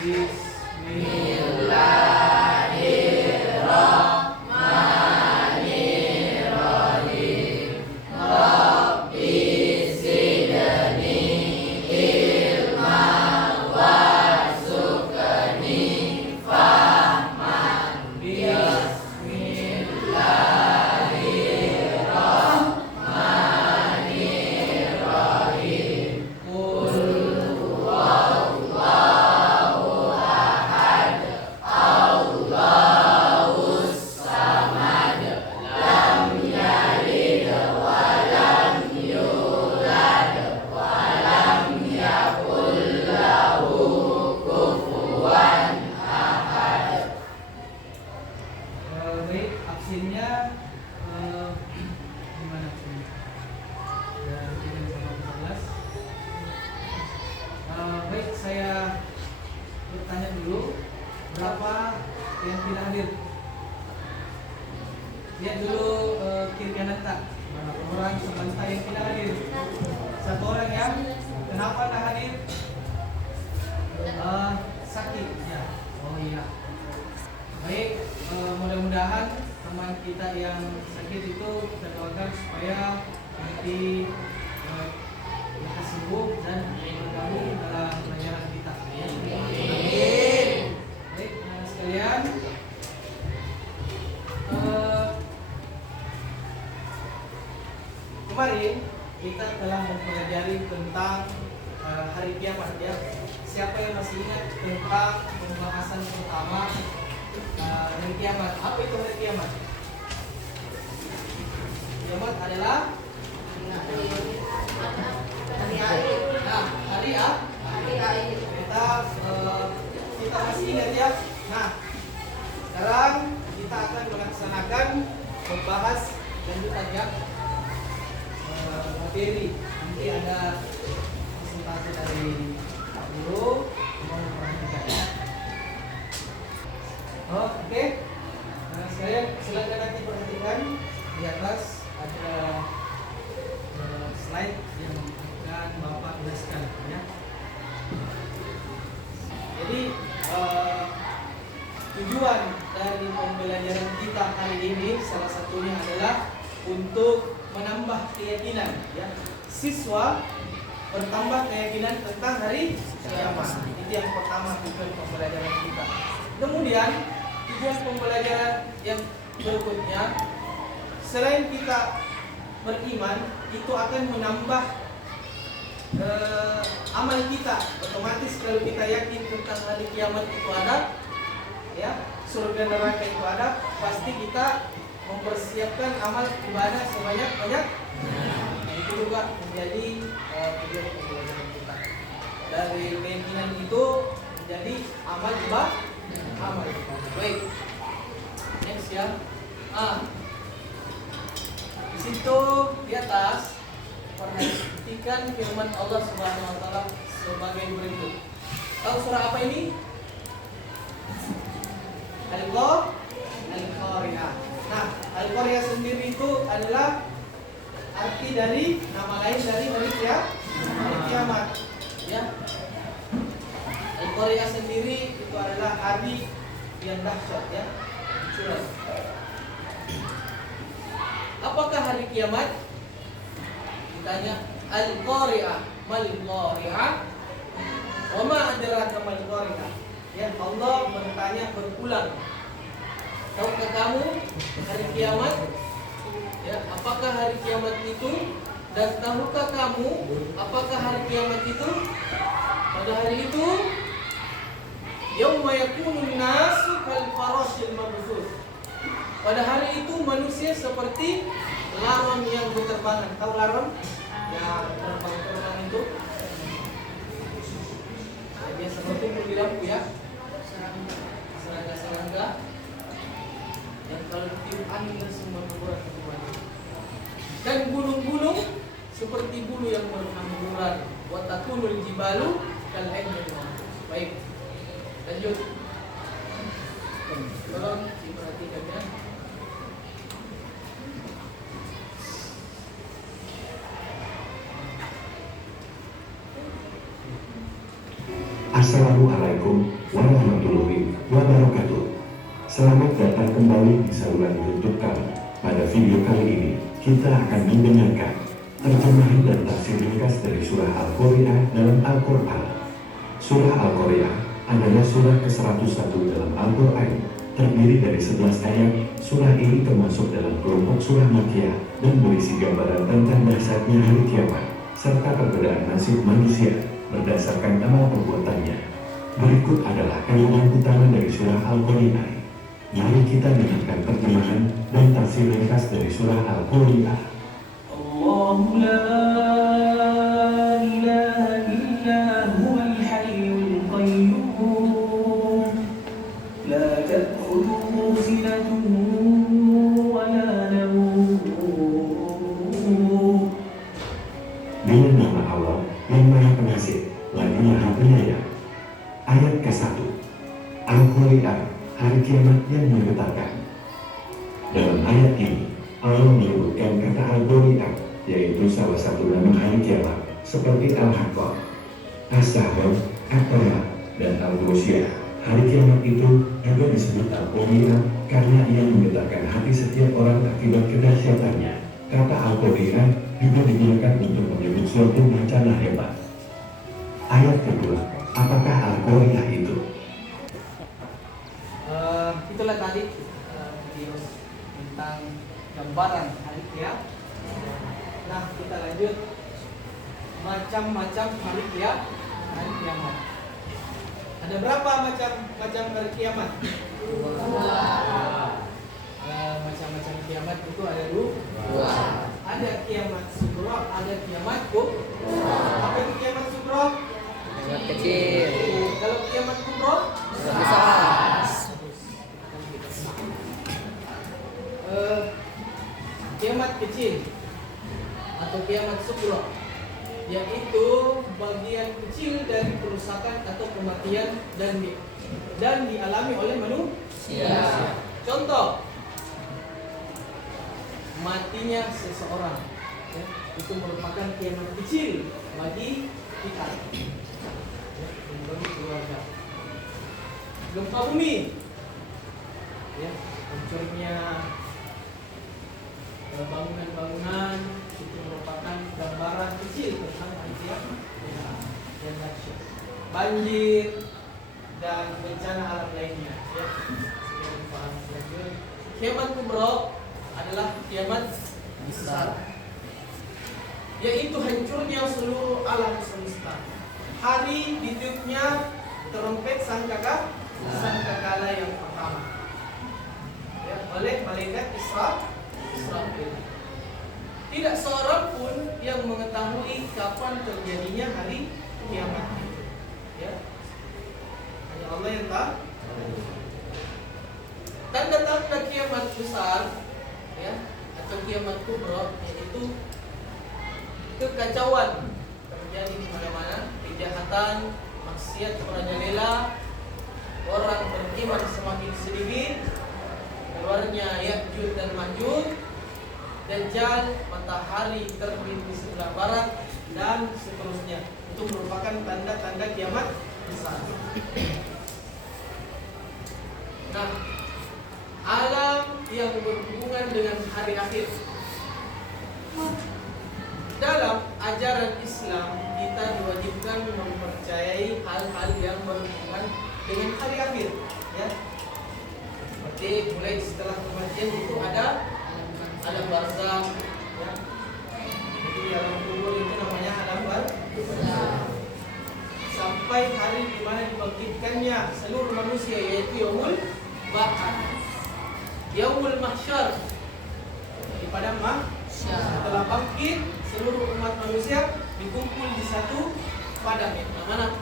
Bismillahirrahmanirrahim. Rabbi zidni ilman warzuqni fahman. Bismillahirrahmanirrahim. Qul huwallahu ahad, Allahus samad, lam yalid wa lam yulad wa lam yakul lahu kufuwan ahad. Baik, absennya gimana absennya? Ya, tidak sama 14. Baik, saya bertanya dulu, berapa yang tidak hadir? Lihat dulu kiri kanan tak, berapa orang sebentar yang tidak hadir? Satu orang ya. Kenapa tidak hadir? Sakit ya. Oh iya. Baik, mudah-mudahan teman kita yang sakit itu kita doakan supaya nanti lekas sembuh dan bergabung dalam pelajaran kita. Amin. Baik, teman sekalian, kemarin kita telah mempelajari tentang hari kiamat ya. Siapa yang masih ingat tentang pembahasan pertama hari kiamat? Apa itu hari kiamat? Kiamat adalah hari akhir. Kita masih ingat ya. Nah, sekarang kita akan melaksanakan membahas lanjutan ya materi. Nanti ada presentasi dari Pak Guru mau memperhatikan. Oke. Nah, saya silakan nanti perhatikan di atas ada slide yang akan Bapak jelaskan ya. Jadi tujuan dari pembelajaran kita hari ini salah satunya adalah untuk menambah keyakinan ya. Siswa bertambah keyakinan tentang hari kiamat. Itu yang pertama tujuan pembelajaran kita. Kemudian tujuan pembelajaran yang berikutnya, selain kita beriman, itu akan menambah amal kita. Otomatis kalau kita yakin tentang hari kiamat itu ada, ya, surga neraka itu ada, pasti kita mempersiapkan amal ibadah sebanyak-banyak. Nah, itu juga menjadi tujuan pembelajaran kita. Dari keyakinan itu menjadi amal ibadah. Baik. Next ya. Di situ di atas perhatikan firman Allah Subhanahu wa taala sebagai berikut. Tahu surah apa ini? Al-Qari'ah. Nah, Al-Qari'ah sendiri itu adalah arti dari nama lain dari hari kiamat. Ya. Al-Qari'ah sendiri itu adalah hari yang dahsyat ya. Curang. Apakah hari kiamat? Ditanya Al-Qari'ah, mal Qari'ah? Wa ma adraka mal Qari'ah? Ya, Allah bertanya berulang. Tahukah kamu hari kiamat? Ya, apakah hari kiamat itu? Dan tahukah kamu apakah hari kiamat itu? Pada hari itu yauma yakunun nasu kal farashil mabthus. Pada hari itu manusia seperti laron yang berterbangan. Tahu laron? Ya, terbang itu. Ya, seperti di lampu ya. Serangga-serangga yang kalau ditiup angin semua bergerak ke bawah. Dan gunung-gunung seperti bulu yang berhamburan. Wa takunul jibalu kal aini. Baik. Lanjut. Tolong diperhatikan ya. Assalamualaikum warahmatullahi wabarakatuh. Selamat datang kembali di saluran YouTube kami. Pada video kali ini, kita akan mendengarkan terjemahan dan tafsir ringkas dari surah Al-Qari'ah dalam Al-Quran. Surah Al-Qari'ah adalah surah ke-101 dalam Al-Quran, terdiri dari 11 ayat. Surah ini termasuk dalam kelompok surah Makkiyah dan berisi gambaran tentang dahsyatnya hari kiamat, serta perbedaan nasib manusia berdasarkan amal perbuatannya. Berikut adalah kalimat utama dari surah Al-Qari'ah. Mari kita dengarkan terjemahan dan tafsir ringkas dari surah Al-Qari'ah. Allahu la ilaha illa huwal hayyul qayyum la ta'khudhuhu sinatun wa la nawm. Dengan nama Allah yang Maha Pengasih lagi Maha Penyayang. Ayat ke-1 Al-Qari'ah, hari kiamat yang menggetarkan. Dalam ayat ini, Allah menyebutkan kata Al-Qari'ah, yaitu salah satu nama hari kiamat, seperti Al-Haqqah, As-Sahr, At-Talaq, dan Al-Ghasyiyah. Hari kiamat itu juga disebut Al-Qari'ah karena ia menggetarkan hati setiap orang akibat kedahsyatannya. Kata Al-Qari'ah juga digunakan untuk menyebut suatu bencana hebat. Ayat kedua, apakah Al-Qari'ah itu? Itulah tadi video tentang gambaran hari kiamat. Nah, kita lanjut macam-macam hari kiamat. Ada berapa macam hari kiamat? Macam-macam kiamat itu ada dua. Ada kiamat sugro, ada kiamat kubro. Apa itu kiamat sugro? Kiamat kecil. Kalau kiamat kubro? Besar. Kiamat kecil atau kiamat sugro, yaitu bagian kecil dari kerusakan atau kematian dan dialami oleh manusia. Contoh, matinya seseorang, ya, itu merupakan kiamat kecil bagi kita, ya, bagi keluarga. Gempa bumi, ya, hancurnya bangunan-bangunan, itu merupakan gambaran kecil tentang hari kiamat yang dahsyat. Banjir dan bencana alam lainnya, ya. Kiamat kubro adalah kiamat besar, yaitu hancurnya seluruh alam semesta. Hari ditiupnya trompet sangkakala yang pertama, ya, oleh malaikat Israfil. Tidak seorang pun yang mengetahui kapan terjadinya hari kiamat, ya, hanya Allah yang tahu. Tanda-tanda kiamat besar, ya, atau kiamat kubro, yaitu kekacauan terjadi di mana-mana, kejahatan, maksiat merajalela, orang beriman semakin sedikit, keluarnya Ya'juj dan Ma'juj, Dajjal, matahari terbit di sebelah barat, dan seterusnya. Itu merupakan tanda-tanda kiamat besar. Nah, alam yang berhubungan dengan hari akhir. Dalam ajaran Islam, kita diwajibkan mempercayai hal-hal yang berhubungan dengan hari akhir, ya. Seperti mulai setelah kematian itu ada barzakh, ya. Jadi di alam kubur itu namanya alam barzakh. Sampai hari di mana dibangkitkannya seluruh manusia, yaitu yaumul ba'ats, yaumul mahsyar, di padang mahsyar. Setelah bangkit, seluruh umat manusia dikumpul di satu padang, mana?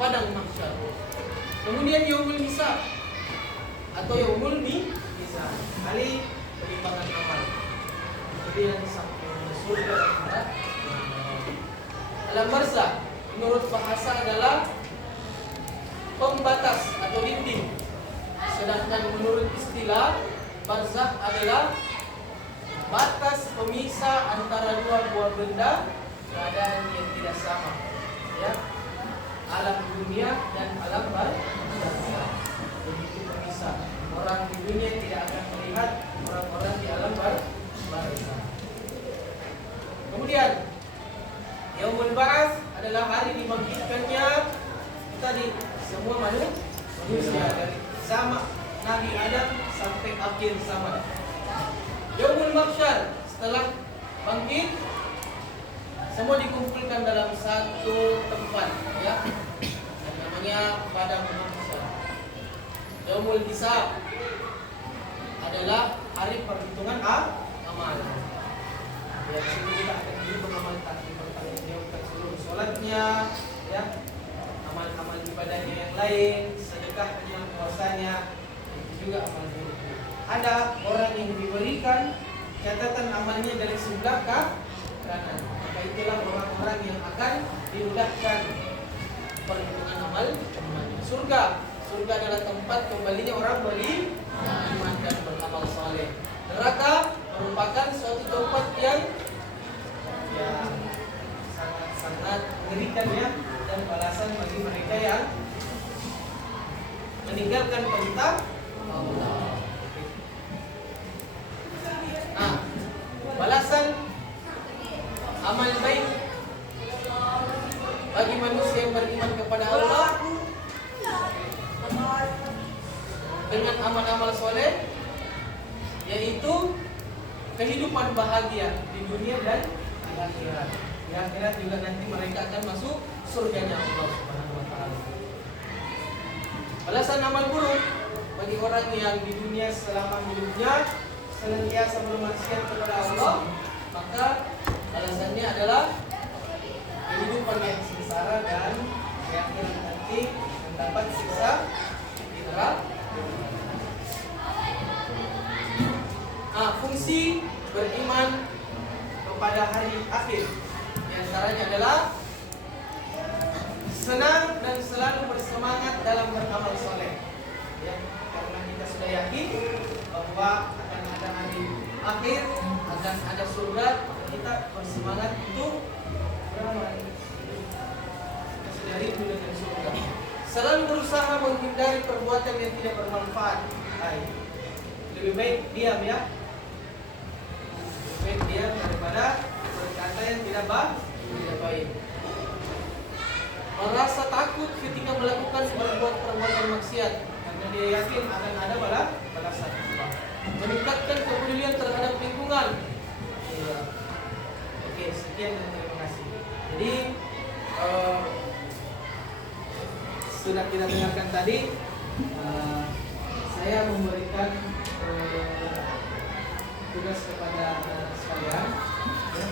Padang mahsyar. Kemudian yaumul hisab atau yaumul mizan, hari penimbangan amal. Jadi yang surga dan neraka. Alam barzakh menurut bahasa adalah pembatas atau dinding. Sedangkan menurut istilah, barzakh adalah batas pemisah antara dua buah benda keadaan yang tidak sama, ya. alam dunia dan alam barzakh. Begitu terpisah. Orang di dunia tidak akan melihat orang-orang di alam barzakh. Kemudian Yaumul Ba'ats adalah hari dibangkitkannya tadi semua manusia dari zaman Nabi Adam sampai akhir zaman. Yaumul Mahsyar, setelah bangkit semua dikumpulkan dalam satu tempat, ya. Dan namanya padang mahsyar. Yaumul Hisab adalah hari perhitungan amal. Ya, di situ kita akan mengamalkan dipertanggungjawabkan seluruh sholatnya, ya, amal-amal ibadahnya yang lain, sedekahnya, puasanya, itu juga amal buruk. Ada orang yang diberikan catatan amalnya dari sebelah kanan. Maka itulah orang-orang yang akan dimudahkan perhitungan amal. Surga adalah tempat kembalinya orang beriman dan beramal saleh. Neraka merupakan suatu tempat yang sangat mengerikan, ya, dan balasan bagi mereka yang meninggalkan perintah Allah. Nah, balasan amal baik bagi manusia yang beriman kepada Allah dengan amal-amal soleh, yaitu kehidupan bahagia di dunia dan di akhirat. Di akhirat juga nanti mereka akan masuk surganya Allah Subhanahu wa taala. Balasan amal buruk bagi orang yang di dunia selama hidupnya senantiasa bermaksiat kepada Allah, maka balasannya adalah kehidupan yang sengsara dan di akhirat nanti mendapat siksa di neraka. Fungsi beriman kepada hari akhir di antaranya adalah senang dan selalu bersemangat dalam beramal soleh, ya, karena kita sudah yakin bahwa akan ada hari akhir, akan ada surga, kita bersemangat untuk beramal. Kita sudah rindu dengan surga. Selalu berusaha menghindari perbuatan yang tidak bermanfaat. Lebih baik diam, ya. Lebih baik diam daripada berkata yang tidak baik. Merasa takut ketika melakukan perbuatan maksiat karena dia yakin akan ada balasan. Meningkatkan kepedulian terhadap lingkungan. Ya. Oke, sekian dan terima kasih. Jadi sudah kita dengarkan tadi, saya memberikan tugas kepada anak sekalian, ya.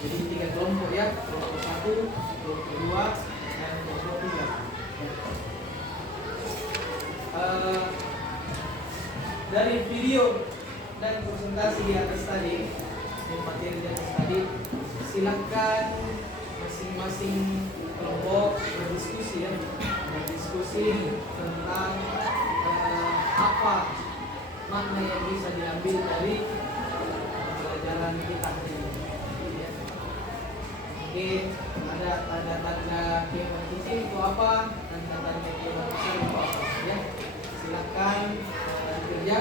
Jadi 3 kelompok, ya, kelompok 1, kelompok 2, dan kelompok 3. Dari video dan presentasi di atas tadi, materi di atas tadi, silakan masing-masing kelompok berdiskusi, ya, tentang apa makna yang bisa diambil dari pelajaran kita hari ini. Ya. Mungkin ada tanda-tanda kehidupan itu apa, tanda-tanda kehidupan itu apa, ya. Silakan kerja.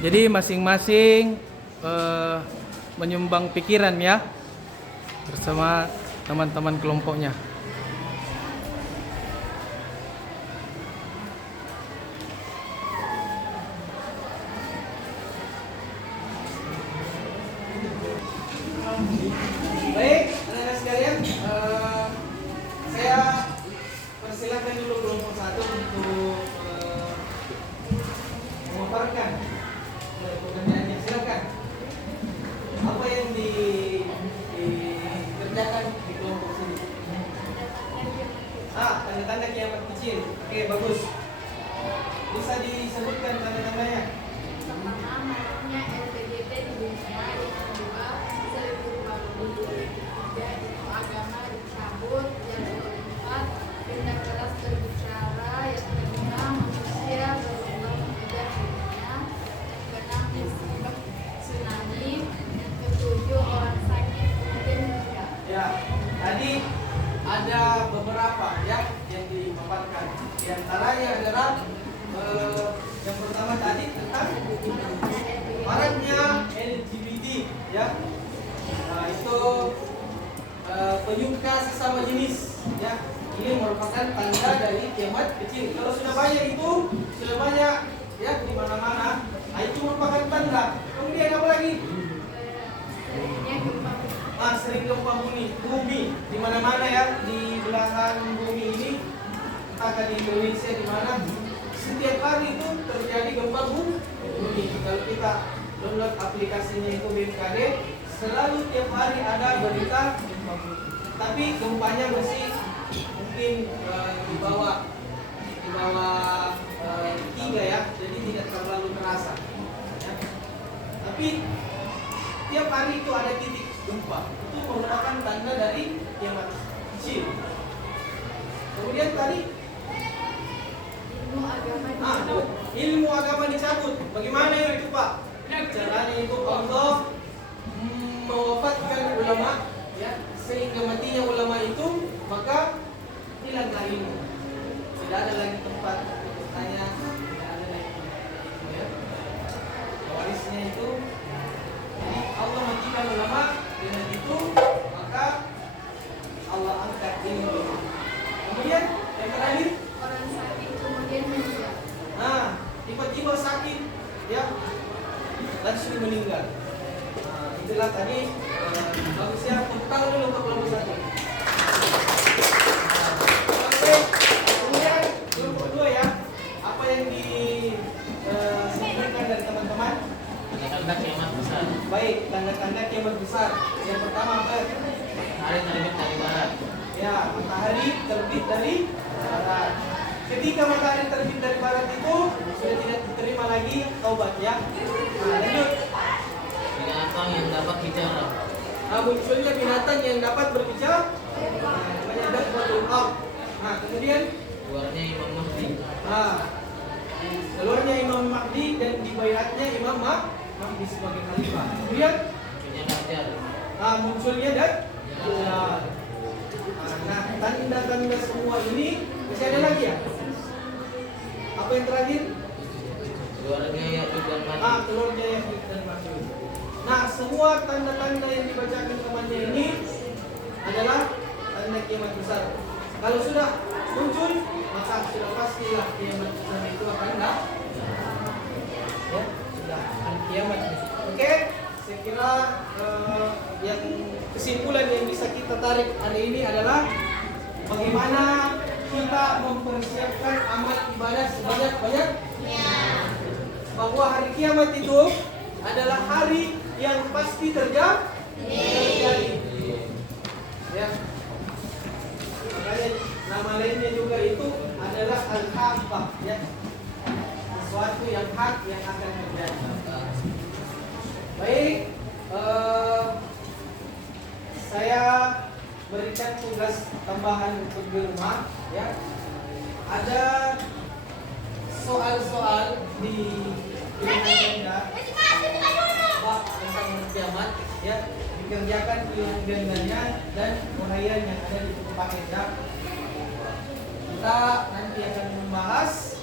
Jadi masing-masing menyumbang pikiran, ya, bersama teman-teman kelompoknya. Baik, anak-anak sekalian, saya persilakan dulu kelompok 1 untuk memaparkan pekerjaannya. Silakan. Apa yang dikerjakan di kelompok sini? Tanda-tanda kiamat kecil. Oke, bagus. Bisa disebutkan tanda-tandanya? Pertama, LGBT di dunia. Yang kedua, seribu ketiga, ilmu agama dicabut. Yang keempat, benda keras berbicara. Yang kelima, manusia berubah mengejar dirinya. Yang keenam, musibah tsunami. Yang ketujuh, orang sakit kemudian meninggal. Ya, tadi ada beberapa ya yang dipaparkan. Di antaranya adalah yang pertama tadi tentang maraknya LGBT ya. Nah, itu penyuka sesama jenis ya. Ini merupakan tanda dari kiamat kecil. Kalau sudah banyak itu, sudah banyak ya di mana-mana, nah, itu merupakan tanda. Kemudian apa lagi? Sering gempa bumi di mana-mana ya, di belahan bumi ini, entah di Indonesia di mana, setiap hari itu terjadi gempa bumi. Kalau kita download aplikasinya itu BMKG, selalu tiap hari ada berita gempa bumi. Tapi gempanya masih mungkin di bawah 3 ya, jadi tidak terlalu terasa. Ya. Tapi tiap hari itu ada titik gempa, itu merupakan tanda dari kiamat kecil. Kemudian tadi ilmu agama dicabut. Bagaimana itu Pak? Caranya itu Allah mewafatkan ulama ya, sehingga matinya ulama itu maka hilanglah ilmu. Tidak ada lagi tempat bertanya, tidak ada lagi ya. Warisnya itu, jadi Allah matikan ulama. Dengan itu maka Allah angkat ilmu. Kemudian yang terakhir, orang sakit kemudian meninggal. tiba-tiba sakit ya, langsung meninggal. Itulah tadi bagusnya tepuk tangan dulu untuk kelompok 1. Oke, kemudian kelompok 2 ya. Apa yang disampaikan dari teman-teman? Tanda kiamat besar. Baik, tanda-tanda kiamat besar. Yang pertama apa? Hari terbit dari barat. Ya, matahari terbit dari barat. Ketika matahari terbit dari barat itu sudah tidak diterima lagi taubat ya. Nah, lanjut. Binatang yang dapat bicara. Munculnya binatang yang dapat berbicara. Namanya Dabbatul Ard. Nah, kemudian Keluarnya Imam Mahdi. keluarnya Imam Mahdi dan dibaiatnya Imam Mahdi sebagai khalifah. Kemudian Punya Dajjal. munculnya Dajjal. Nah, tanda-tanda semua ini masih ada lagi ya? Apa yang terakhir? Keluarga Ya'juj dan Ma'juj. Keluarga Ya'juj dan Ma'juj. Nah, semua tanda-tanda yang dibacakan temannya ini adalah tanda kiamat besar. Kalau sudah muncul, maka sudah pastilah kiamat besar itu akan datang. Ya, sudah akan kiamat. Oke, saya kira yang kesimpulan yang bisa kita tarik hari ini adalah bagaimana kita mempersiapkan amal ibadah sebanyak-banyaknya. Bahwa hari kiamat itu adalah hari yang pasti terjadi. Ya. Makanya nama lainnya juga itu adalah al-haqqah ya. Sesuatu yang hak yang akan terjadi. Baik, saya berikan tugas tambahan untuk di rumah ya. Ada soal-soal di agenda bab tentang kiamat ya, dikerjakan di agendanya dan uraian yang ada di buku paket ya. Kita nanti akan membahas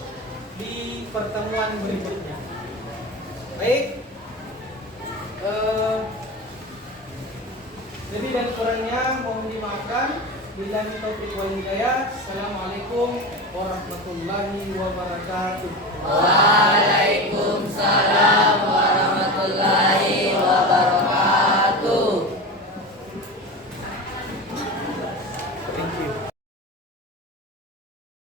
di pertemuan berikutnya. Baik, lebih dan kurangnya mohon dimaafkan. Billahi taufiq wal hidayah. Assalamualaikum warahmatullahi wabarakatuh. Waalaikumsalam.